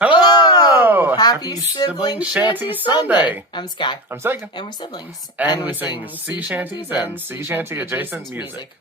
Hello! Happy Sibling Shanty Sunday! I'm Sky. I'm Sega. And we're siblings. And we sing sea shanties and sea shanty adjacent music.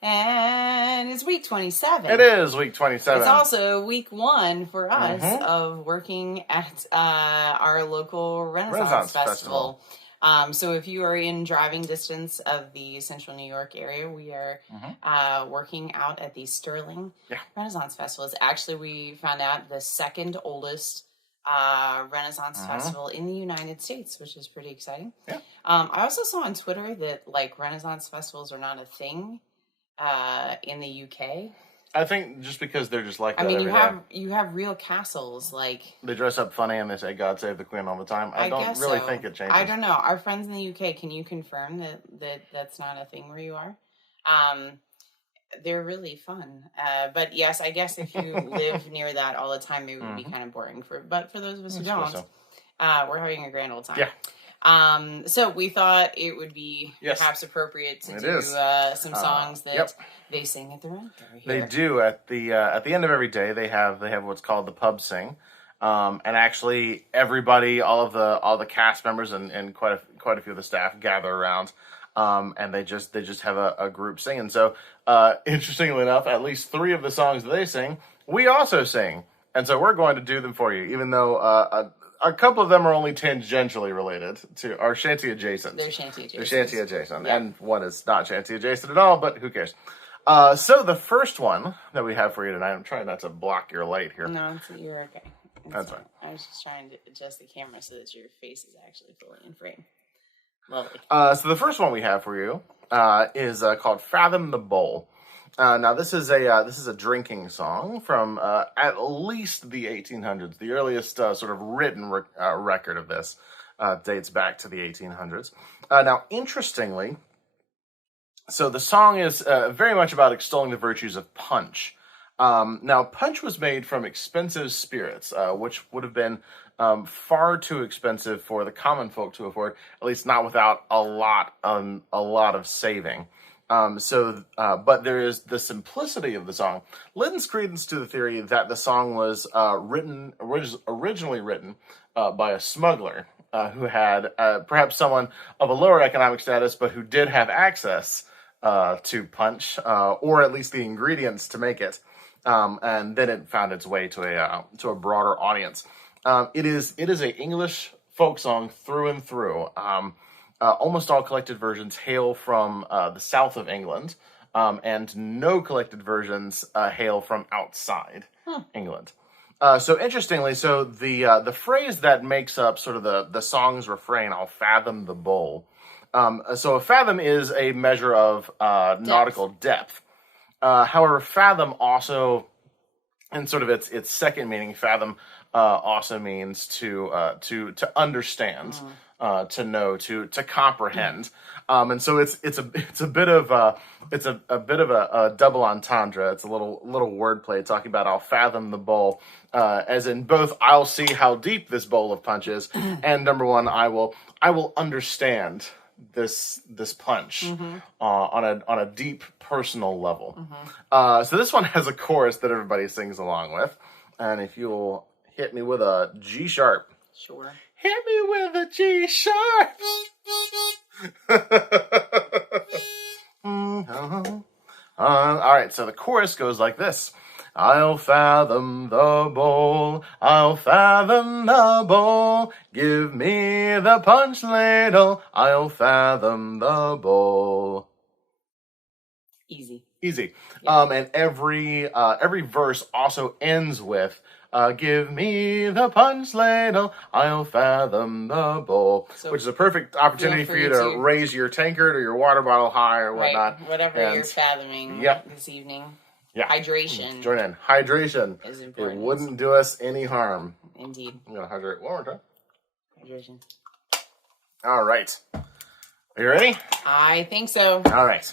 And it's week 27. It is week 27. It's also week 1 for us of working at our local Renaissance Festival. So if you are in driving distance of the central New York area, we are working out at the Sibling Renaissance Festival. It's actually, we found out, the second oldest Renaissance Festival in the United States, which is pretty exciting. Yeah. I also saw on Twitter that Renaissance festivals are not a thing in the UK. I think just because they're just like that. I mean, every you have real castles, they dress up funny and they say "God save the Queen" all the time. I don't really think it changes. I don't know. Our friends in the UK, can you confirm that that's not a thing where you are? They're really fun. But yes, I guess if you live near that all the time, it would be kind of boring. But for those of us who don't, we're having a grand old time. Yeah. So we thought it would be perhaps appropriate to do some songs that they sing at the run here. They do at the end of every day. They have what's called the pub sing, and actually everybody, all the cast members and quite a few of the staff gather around, and they just have a group sing. And so interestingly enough, at least 3 of the songs that they sing, we also sing, and so we're going to do them for you, even though a couple of them are only tangentially related to our shanty adjacent. They're shanty adjacent. They're shanty adjacent. Yeah. And one is not shanty adjacent at all, but who cares? So the first one that we have for you tonight, I'm trying not to block your light here. No, you're okay. That's fine. I was just trying to adjust the camera so that your face is actually fully in frame. Lovely. So the first one we have for you is called Fathom the Bowl. Now this is a drinking song from at least the 1800s. The earliest sort of written record of this dates back to the 1800s. Now, interestingly, so the song is very much about extolling the virtues of punch. Now, punch was made from expensive spirits, which would have been far too expensive for the common folk to afford, at least not without a lot of saving. But there is the simplicity of the song lends credence to the theory that the song was originally written by a smuggler who had perhaps someone of a lower economic status, but who did have access to punch, or at least the ingredients to make it, and then it found its way to a broader audience. It is a English folk song through and through. Almost all collected versions hail from the south of England, and no collected versions hail from outside England. So interestingly, the phrase that makes up sort of the song's refrain, "I'll fathom the bowl." So a fathom is a measure of nautical depth. However, fathom also, in sort of its second meaning, fathom also means to understand. To know, to comprehend, and so it's a bit of a double entendre. It's a little wordplay talking about "I'll fathom the bowl," as in both I'll see how deep this bowl of punch is, and number one, I will understand this punch on a deep personal level. So this one has a chorus that everybody sings along with, and if you'll hit me with a G sharp. Sure. Hit me with a G sharp. All right, so the chorus goes like this. I'll fathom the bowl, I'll fathom the bowl, give me the punch ladle, I'll fathom the bowl. Easy. Yeah. And every verse also ends with, give me the punch ladle, I'll fathom the bowl, which is a perfect opportunity for you to raise your tankard or your water bottle high or whatnot. Right, whatever you're fathoming this evening. Yeah. Hydration. Join in. Hydration is important. It wouldn't do us any harm. Indeed. I'm going to hydrate one more time. Hydration. All right. Are you ready? I think so. All right.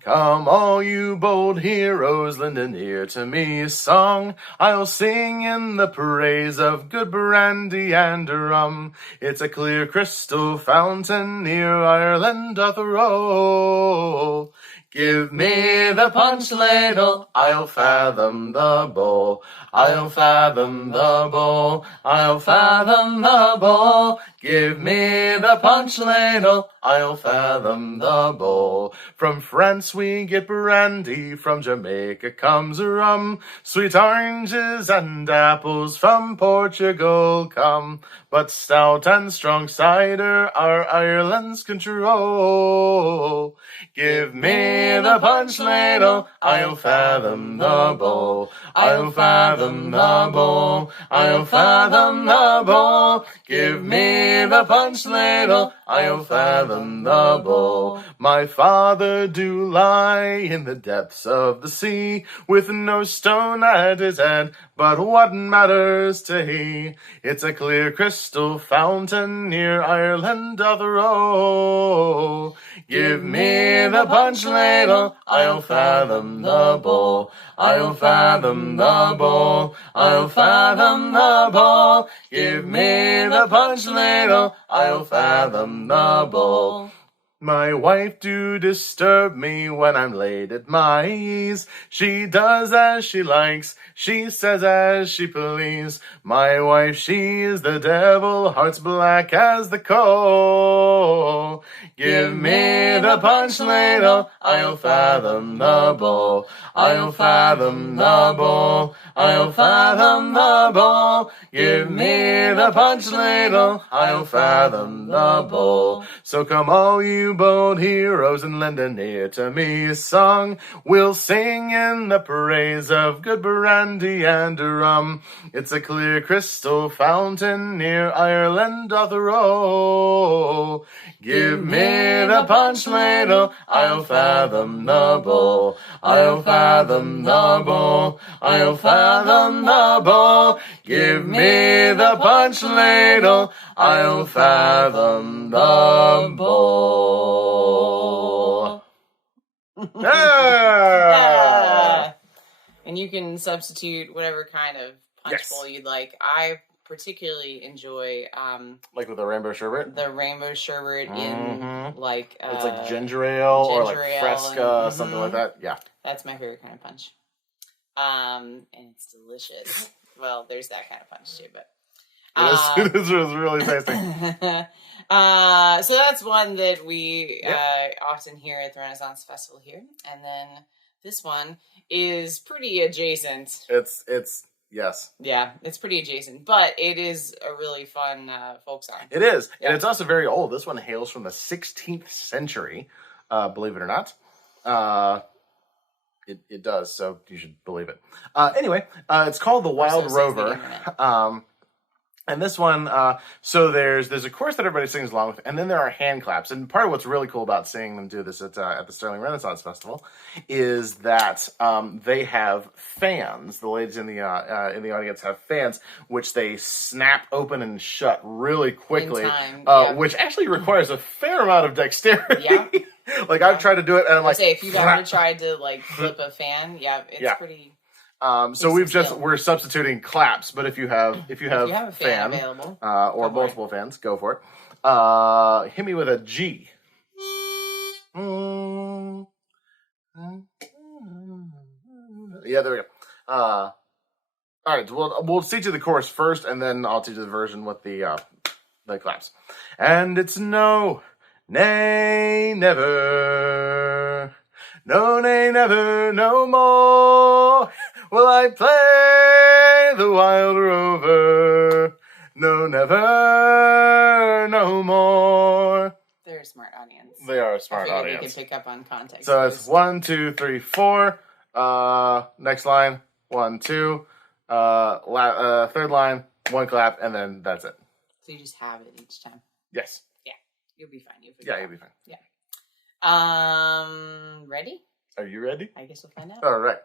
Come all you bold heroes, lend an ear to me song. I'll sing in the praise of good brandy and rum. It's a clear crystal fountain near Ireland doth roll. Give me the punch ladle, I'll fathom the bowl. I'll fathom the bowl, I'll fathom the bowl. Give me the punch ladle, I'll fathom the bowl. From France we get brandy, from Jamaica comes rum. Sweet oranges and apples from Portugal come. But stout and strong cider are Ireland's control. Give me the punch ladle, I'll fathom the bowl. I'll fathom the bowl, I'll fathom the bowl. Give me the punch ladle, I'll fathom the bowl. My father do lie in the depths of the sea, with no stone at his head, but what matters to he? It's a clear crystal fountain near Ireland doth roll. Give me the punch ladle, I'll fathom the bowl. I'll fathom the bowl, I'll fathom the bowl. Give me the punch ladle, I'll fathom the bowl. My wife do disturb me when I'm laid at my ease. She does as she likes, she says as she please. My wife, she is the devil, heart's black as the coal. Give me the punch ladle, I'll fathom the bowl. I'll fathom the bowl, I'll fathom the bowl. Give me the punch ladle, I'll fathom the bowl. So come all you bold heroes and lend an ear to me a song. We'll sing in the praise of good brandy and rum. It's a clear crystal fountain near Ireland doth roll. Give me the punch ladle, I'll fathom the bowl. I'll fathom the bowl, I'll fathom the bowl. Give me the punch ladle, I'll fathom the bowl. Yeah. And you can substitute whatever kind of punch bowl you'd like. I particularly enjoy like with the rainbow sherbet. The rainbow sherbet in like it's like ginger ale or like Fresca, something like that. Yeah, that's my favorite kind of punch. And it's delicious. Well, there's that kind of punch too, but it is really tasty. So that's one that we often hear at the Renaissance Festival here, and then this one is pretty adjacent. It's yes. Yeah, it's pretty adjacent, but it is a really fun folk song. It is, and it's also very old. This one hails from the 16th century, believe it or not. It does, so you should believe it. Anyway, it's called The Wild Rover. And this one, so there's a chorus that everybody sings along with, and then there are hand claps. And part of what's really cool about seeing them do this at the Sterling Renaissance Festival is that they have fans. The ladies in the audience have fans, which they snap open and shut really quickly, which actually requires a fair amount of dexterity. Yeah. Like I've tried to do it, and I'm like, if you've ever tried to like flip a fan, it's pretty. So we're substituting claps, but if you have a fan available, or multiple fans, go for it. Hit me with a G. Yeah, there we go. All right, we'll teach you the chorus first, and then I'll teach you the version with the claps. And it's no, nay, never. No, nay, never, no more will I play the wild rover. No, never, no more. They're a smart audience. They are a smart audience. They can pick up on context. So it's 1, 2, 3, 4. Next line, 1, 2. Third line, 1 clap, and then that's it. So you just have it each time. Yes. Yeah, you'll be fine. You'll be fine. Yeah. Ready? Are you ready? I guess we'll find out. All right.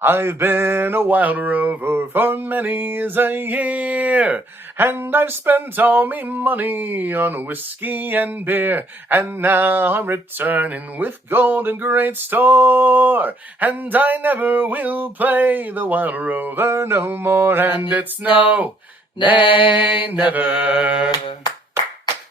I've been a wild rover for many's a year, and I've spent all me money on whiskey and beer, and now I'm returning with gold and great store, and I never will play the wild rover no more, and it's no, nay, never.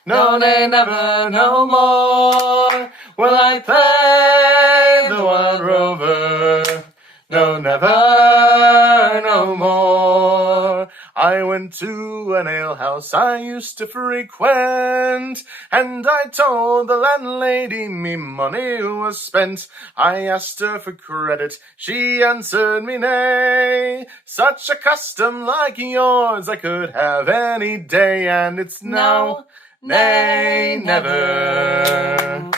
No, nay, never, no more will I play the wild rover. No, never, no more. I went to an alehouse I used to frequent, and I told the landlady me money was spent. I asked her for credit, she answered me nay. Such a custom like yours I could have any day, and it's no, nay, never.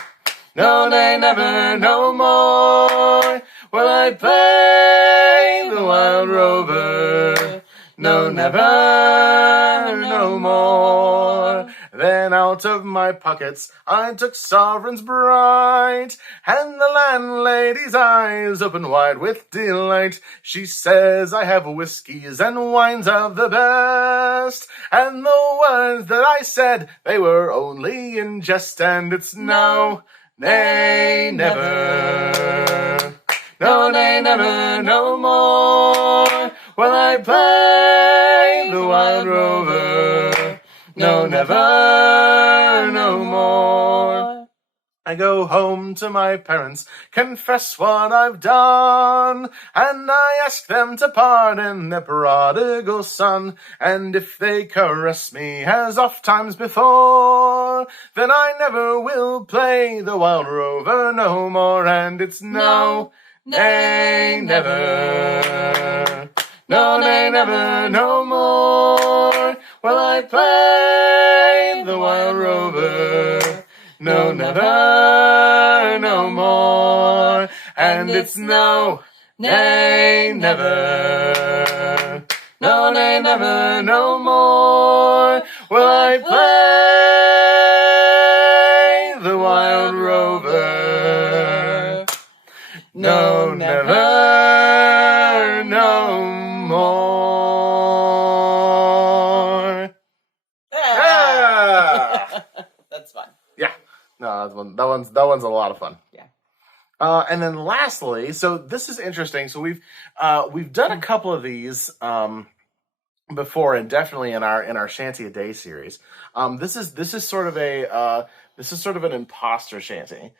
No, nay, never, no more will I play the wild rover. No, never, no more. Then out of my pockets I took sovereigns bright, and the landlady's eyes opened wide with delight. She says I have whiskies and wines of the best, and the words that I said, they were only in jest, and it's no, nay, never. No, nay, never, no more will I play the wild rover. No, never, no more. I go home to my parents, confess what I've done, and I ask them to pardon their prodigal son. And if they caress me as oft times before, then I never will play the wild rover no more. And it's no, nay, never. No, nay, never, no more will I play the wild rover. No, never, no more. And it's no, nay, never. No, nay, never, no more will I play the wild rover. No, never, no more. Yeah! That's fun. Yeah. No, that one's a lot of fun. Yeah. And then lastly, so this is interesting. So we've done a couple of these before, and definitely in our Shanty a Day series. This is sort of an imposter shanty.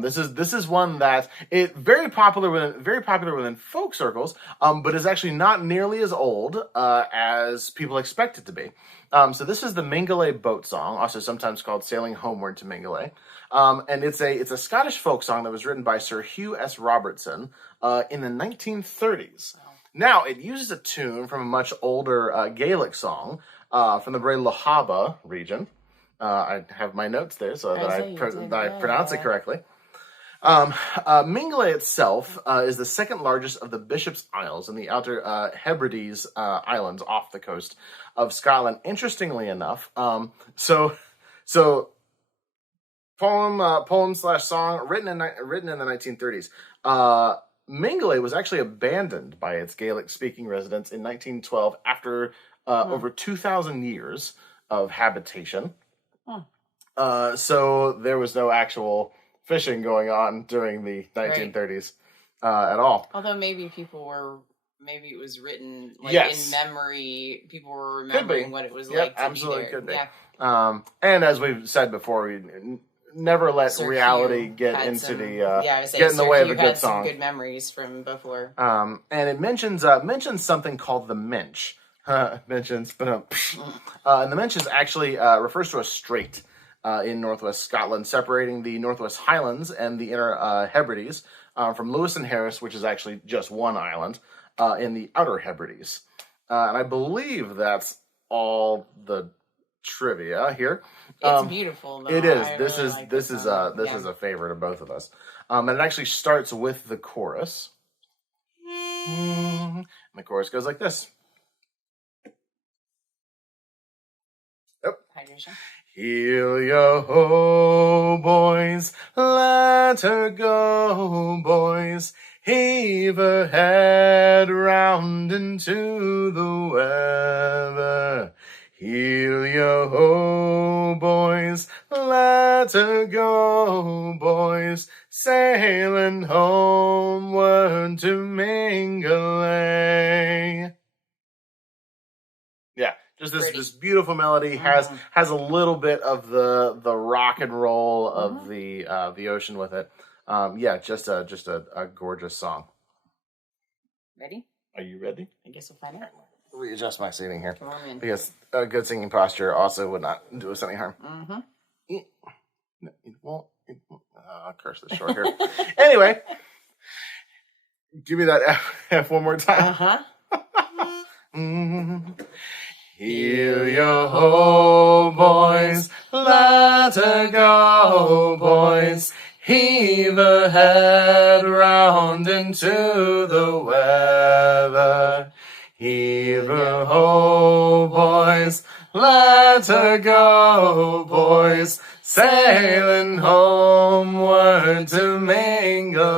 This is one that it very popular within folk circles, but is actually not nearly as old as people expect it to be. So this is the Mingulay boat song, also sometimes called Sailing Homeward to Mingulay. And it's a Scottish folk song that was written by Sir Hugh S. Robertson in the 1930s. Wow. Now, it uses a tune from a much older Gaelic song from the Bray Lochaba region. I have my notes there so that I pronounce it correctly. Mingulay itself is the second largest of the Bishop's Isles in the Outer Hebrides Islands off the coast of Scotland. Interestingly enough, so poem/song written in the 1930s. Mingulay was actually abandoned by its Gaelic-speaking residents in 1912 after over 2,000 years of habitation. So there was no actual fishing going on during the 1930s at all. Although maybe it was written in memory. People were remembering what it was like to absolutely be there. Could be. Yeah. And as we've said before, we never let reality get in the way of a good song. Some good memories from before. And it mentions something called the Minch. Mentions, and the Minch is actually refers to a strait in northwest Scotland, separating the Northwest Highlands and the Inner Hebrides from Lewis and Harris, which is actually just one island in the Outer Hebrides. And I believe that's all the trivia here. It's beautiful, though. It is. This is a favorite of both of us. And it actually starts with the chorus. And the chorus goes like this. Hydration. Heel yo ho, boys, let her go, boys. Heave her head round into the weather. Heel yo ho, boys, let her go, boys. Sailing homeward to Mingulay. Yeah, Just this beautiful melody has a little bit of the rock and roll of the ocean with it. Just a gorgeous song. Ready? Are you ready? I guess we'll find out. Readjust my seating here. Come on in. Because a good singing posture also would not do us any harm. It won't. I'll curse this short here. Anyway, give me that F one more time. Heal your ho, boys, let her go, boys. Heave a head round into the weather. Heave a ho, boys, let her go, boys. Sailing homeward to Mingulay.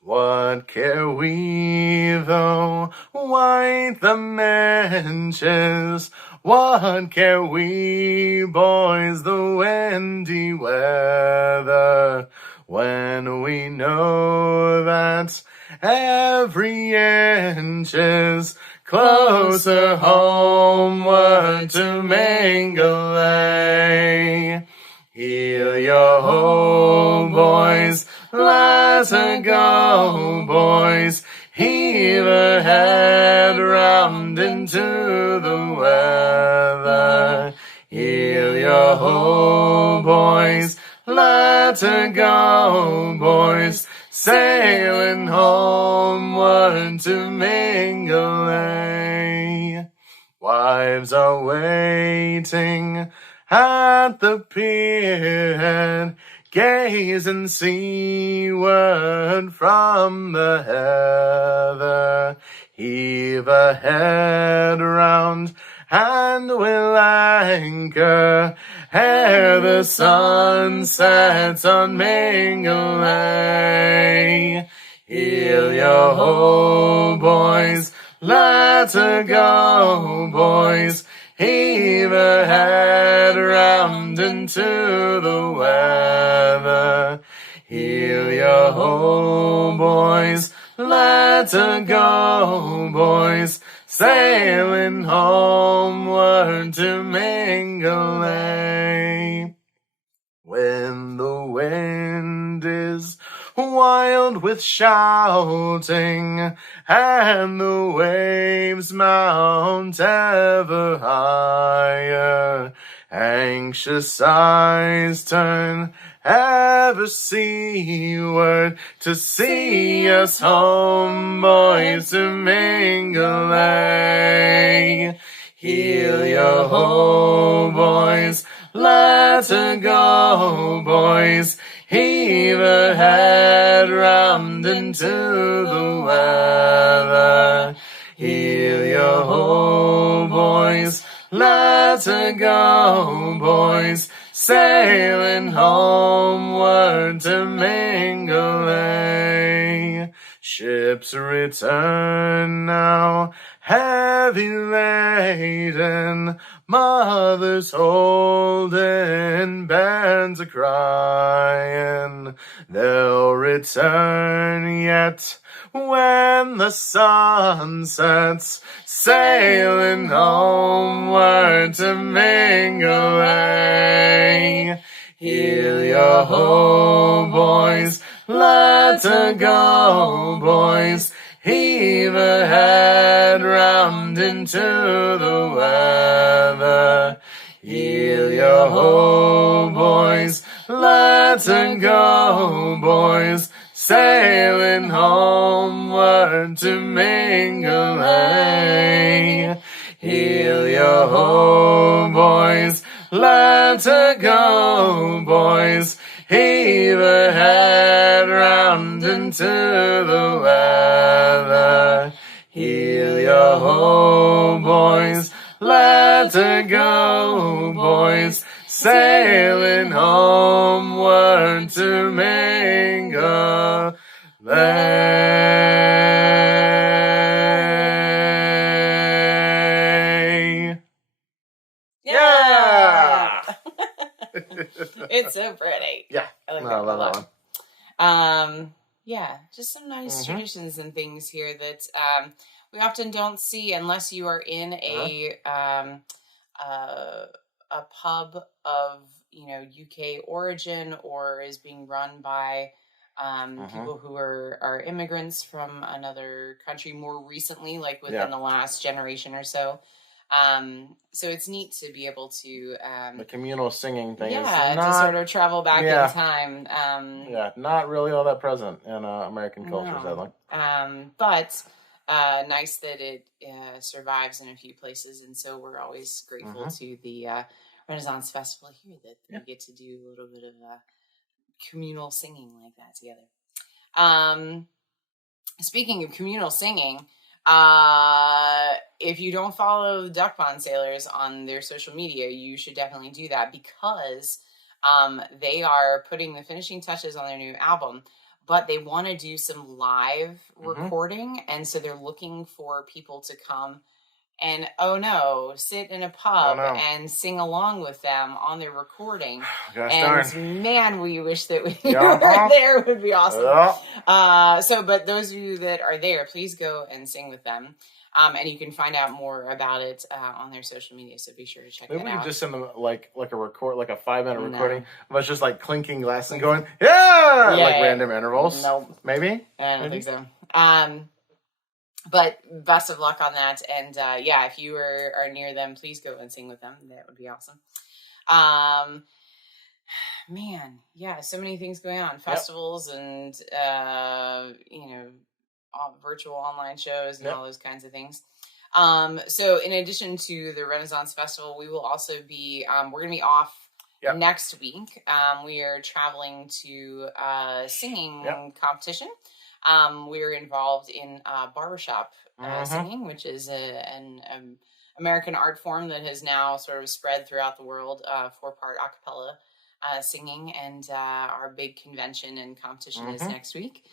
What care we though white the menches? What care we, boys, the windy weather? When we know that every inch is closer homeward to Mingulay. Heel your ho, boys, let her go, boys. Heave her head round into the weather. Heel your ho, boys, let her go, boys. Sailing homeward to Mingulay. Wives are waiting at the pier, gazing seaward from the heather. Heave a head round and we'll anchor ere the sun sets on Mingulay. Heel your ho, boys, let her go, boys. Heave her head round into the weather. Heel your ho, boys, let her go, boys. Sailing homeward to Mingulay. When the wind is wild with shouting, and the waves mount ever higher, anxious eyes turn ever seaward to see us home, boys, to Mingulay. Heel your ho, boys, let her go, boys. Heave her head round into the weather. Heel your ho, boys, let her go, boys. Sailing homeward to Mingulay. Ships return now, heavy laden, mothers holding bands a crying. They'll return yet when the sun sets, sailing homeward to Mingulay. Heel your ho, boys, let her go, boys. Heave her head round into the weather. Heel your ho, boys, let her go, boys. Sailing homeward to Mingulay. Heel your ho, boys, let her go, boys. Heave her head round into the weather. Heel your ho, boys, let her go, boys. Sailing homeward to Mingulay. Yeah! It's so pretty. Yeah, I like I that love a lot. that one. Yeah, just some nice traditions and things here that we often don't see unless you are in a pub of UK origin or is being run by people who are immigrants from another country more recently, like within the last generation or so. So it's neat to be able to the communal singing thing is to sort of travel back in time. Not really all that present in American culture, sadly. But nice that it survives in a few places, and so we're always grateful to the Renaissance Festival here that we get to do a little bit of communal singing like that together. Speaking of communal singing, if you don't follow the Duck Pond Sailors on their social media, you should definitely do that because they are putting the finishing touches on their new album, but they want to do some live recording, and so they're looking for people to come and sit in a pub and sing along with them on their recording. Gosh, and darn. Man, we wish that we were there. It would be awesome. But those of you that are there, please go and sing with them. And you can find out more about it on their social media. So be sure to check it out. Maybe we could just send them like a record, like a 5-minute recording of us just like clinking glasses and going, random intervals. Nope. Maybe? I don't think so. But best of luck on that. And if you are near them, please go and sing with them. That would be awesome. So many things going on. Festivals and, virtual online shows and all those kinds of things. So in addition to the Renaissance Festival, we will also be, we're going to be off next week. We are traveling to a singing competition. We're involved in barbershop singing, which is an American art form that has now sort of spread throughout the world, 4-part a cappella singing. And our big convention and competition is next week.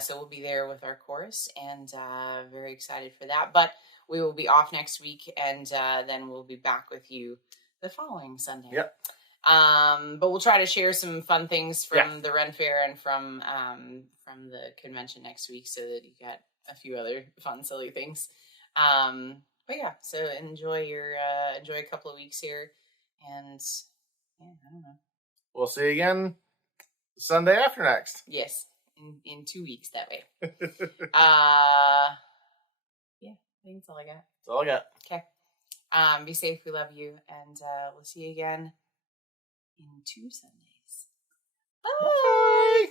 So we'll be there with our chorus and very excited for that. But we will be off next week and then we'll be back with you the following Sunday. Yep. But we'll try to share some fun things from the Ren Fair and from the convention next week so that you got a few other fun, silly things. So enjoy a couple of weeks here and I don't know. We'll see you again Sunday after next. Yes. In 2 weeks that way. I think that's all I got. That's all I got. Okay. Be safe. We love you. And we'll see you again in 2 Sundays. Bye. Bye.